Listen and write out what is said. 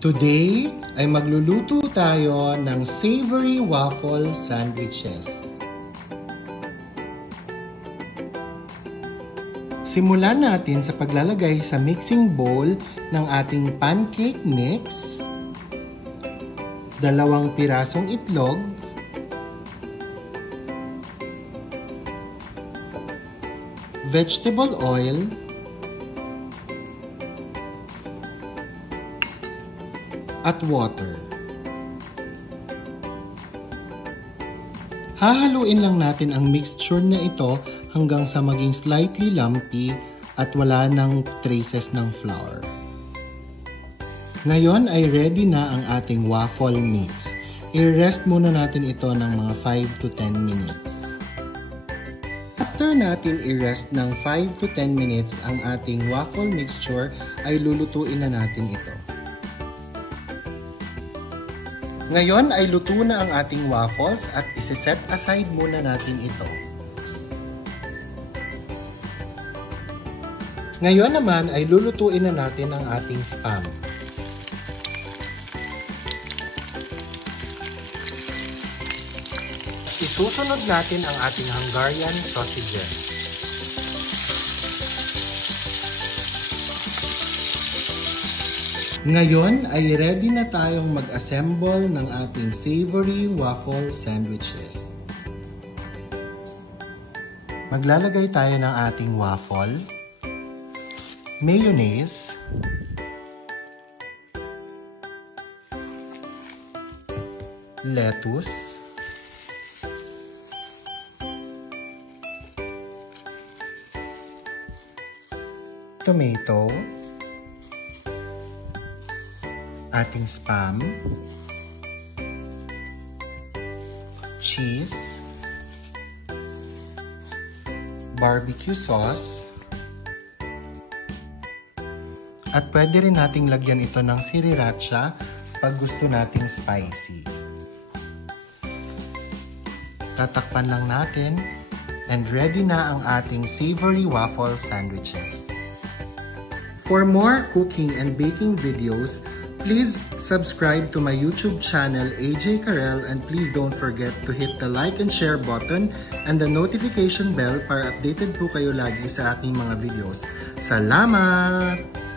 Today ay magluluto tayo ng savory waffle sandwiches. Simulan natin sa paglalagay sa mixing bowl ng ating pancake mix, 2 pirasong itlog, vegetable oil, at water. Hahaluin lang natin ang mixture na ito hanggang sa maging slightly lumpy at wala ng traces ng flour. Ngayon ay ready na ang ating waffle mix. I-rest muna natin ito ng mga 5 to 10 minutes. After natin i-rest ng 5 to 10 minutes ang ating waffle mixture, ay lulutuin na natin ito. Ngayon ay luto na ang ating waffles at isi-set aside muna natin ito. Ngayon naman ay lulutuin na natin ang ating spam. Isusunod natin ang ating Hungarian sausages. Ngayon ay ready na tayong mag-assemble ng ating savory waffle sandwiches. Maglalagay tayo ng ating waffle, mayonnaise, lettuce, tomato, ating spam, cheese, barbecue sauce, at pwede rin nating lagyan ito ng sriracha pag gusto nating spicy. Tatakpan lang natin and ready na ang ating savory waffle sandwiches. For more cooking and baking videos, please subscribe to my YouTube channel, AJ Karel, and please don't forget to hit the like and share button and the notification bell para updated po kayo lagi sa aking mga videos. Salamat!